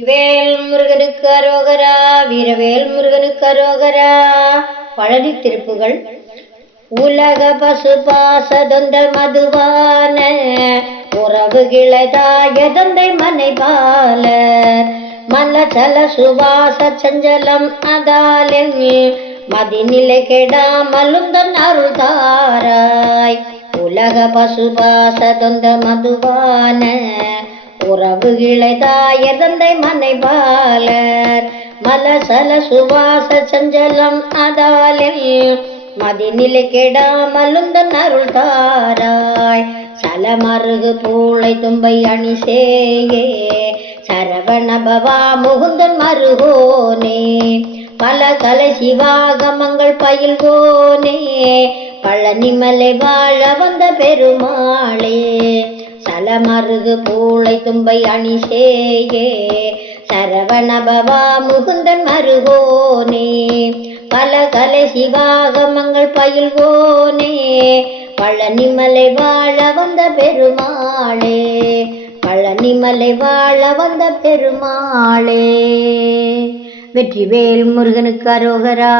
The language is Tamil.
வேல் முருகனுக்கு அரோகரா, வீரவேல் முருகனுக்கு அரோகரா. பழனி திருப்புகள். உலக பசுபாசதொந்தல் மதுவான உறவு கிளைதாய தொந்தை மனைபாலர் மலச்சல சுவாச சஞ்சலம் அதாலில் மதிநிலை கெடாமலுந்தன் அருள் தாராய். உலக பசுபாசதொந்த மதுவான உறவு கிளைதாய தந்தை மனைபாலர் மலசல சுவாச சஞ்சலம் அதாலில் மதிநிலை கெடாமலுந்தன் அருள் தாராய். சலமருகு பூளை தும்பை அணிசேயே சரவணபவா முகுந்தன் மருகோனே பல கலை சிவாகமங்கள் பயில்வோனே பழனிமலை வாழ வந்த பெருமாளே. சலமருகு பூளை தும்பை அணிசேயே சரவணபவா முகுந்தன் மருகோனே பல கலை சிவாகமங்கள் பயில்வோனே பழனிமலை வாழ வந்த பெருமாளே. பழனிமலை வாழ வந்த பெருமாளே. வெற்றிவேல் முருகனுக்கு அரோகரா.